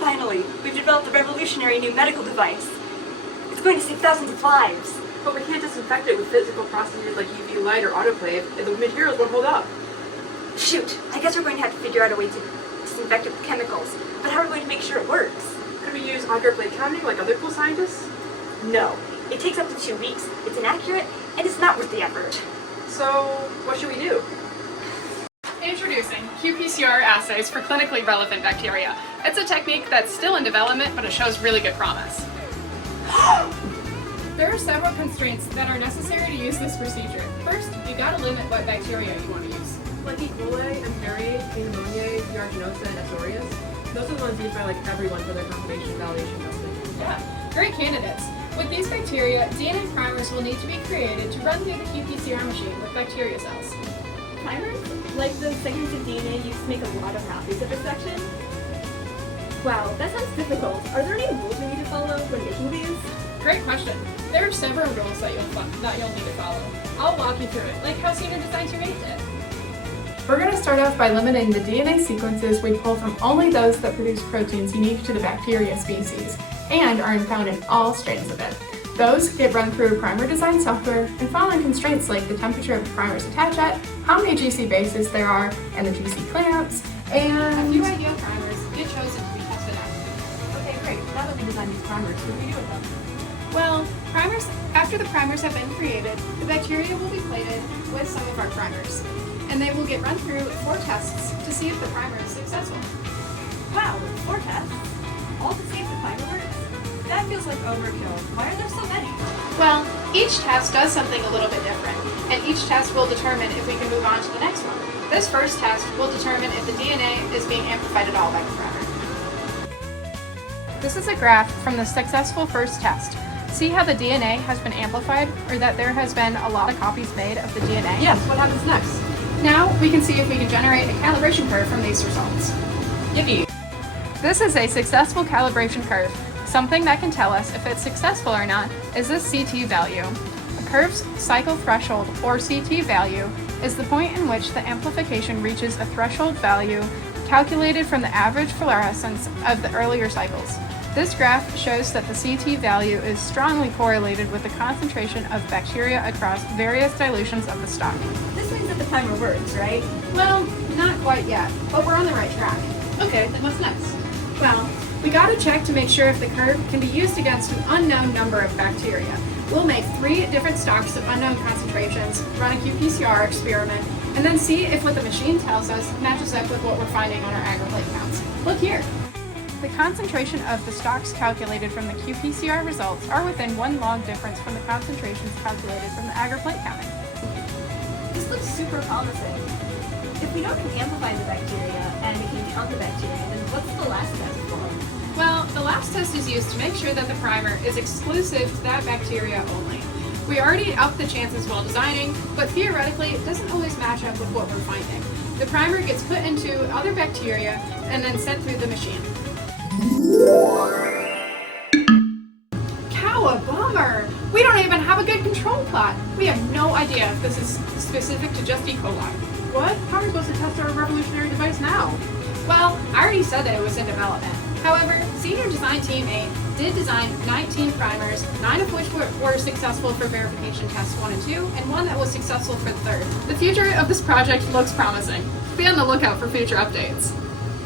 Finally, we've developed a revolutionary new medical device. It's going to save thousands of lives. But we can't disinfect it with physical processes like UV light or autoclave, and the materials won't hold up. Shoot, I guess we're going to have to figure out a way to disinfect it with chemicals. But how are we going to make sure it works? Could we use agar plate counting like other cool scientists? No. It takes up to 2 weeks, it's inaccurate, and it's not worth the effort. So, what should we do? Introducing qPCR assays for clinically relevant bacteria. It's a technique that's still in development, but it shows really good promise. There are several constraints that are necessary to use this procedure. First, you gotta limit what bacteria you want to use. Like E. coli, Enumerate, pneumoniae, Aeruginosa, and S. aureus. Those are the ones used by like everyone for their confirmation validation testing. Yeah, great candidates. With these bacteria, DNA primers will need to be created to run through the qPCR machine with bacteria cells. Primers? Like the segments of DNA used to make a lot of copies of a section? Wow, that sounds difficult. Are there any rules we need to follow when making these? Great question. There are several rules that you'll need to follow. I'll walk you through it, like how Senior Design Teammate did. We're going to start off by limiting the DNA sequences we pull from only those that produce proteins unique to the bacteria species and are found in all strains of it. Those get run through primer design software and following constraints like the temperature of the primers attach at, how many GC bases there are, and the GC clamps, and a few ideal primers get chosen to be tested out. Okay, great. Now that we designed these primers, what do we do with them? Well, after the primers have been created, the bacteria will be plated with some of our primers, and they will get run through 4 tests to see if the primer is successful. Wow, 4 tests? All to see if the primer works? That feels like overkill. Why are there so many? Well, each test does something a little bit different, and each test will determine if we can move on to the next one. This first test will determine if the DNA is being amplified at all by the primer. This is a graph from the successful first test. See how the DNA has been amplified, or that there has been a lot of copies made of the DNA? Yes, what happens next? Now we can see if we can generate a calibration curve from these results. Yippee! This is a successful calibration curve. Something that can tell us if it's successful or not is this CT value. A curve's cycle threshold, or CT value, is the point in which the amplification reaches a threshold value calculated from the average fluorescence of the earlier cycles. This graph shows that the CT value is strongly correlated with the concentration of bacteria across various dilutions of the stock. This means that the primer works, right? Well, not quite yet, but we're on the right track. Okay, then what's next? Well, we gotta check to make sure if the curve can be used against an unknown number of bacteria. We'll make 3 different stocks of unknown concentrations, run a qPCR experiment, and then see if what the machine tells us matches up with what we're finding on our agar plate counts. Look here. The concentration of the stocks calculated from the qPCR results are within 1 log difference from the concentrations calculated from the agar plate counting. This looks super promising. If we know we can amplify the bacteria and we can count the bacteria, then what's the last test for? Well, the last test is used to make sure that the primer is exclusive to that bacteria only. We already upped the chances while designing, but theoretically it doesn't always match up with what we're finding. The primer gets put into other bacteria and then sent through the machine. Bummer! We don't even have a good control plot. We have no idea if this is specific to just E. coli. What? How are we supposed to test our revolutionary device now? Well, I already said that it was in development. However, Senior Design Team 8 did design 19 primers, 9 of which were successful for verification tests 1 and 2, and 1 that was successful for the 3rd. The future of this project looks promising. Be on the lookout for future updates.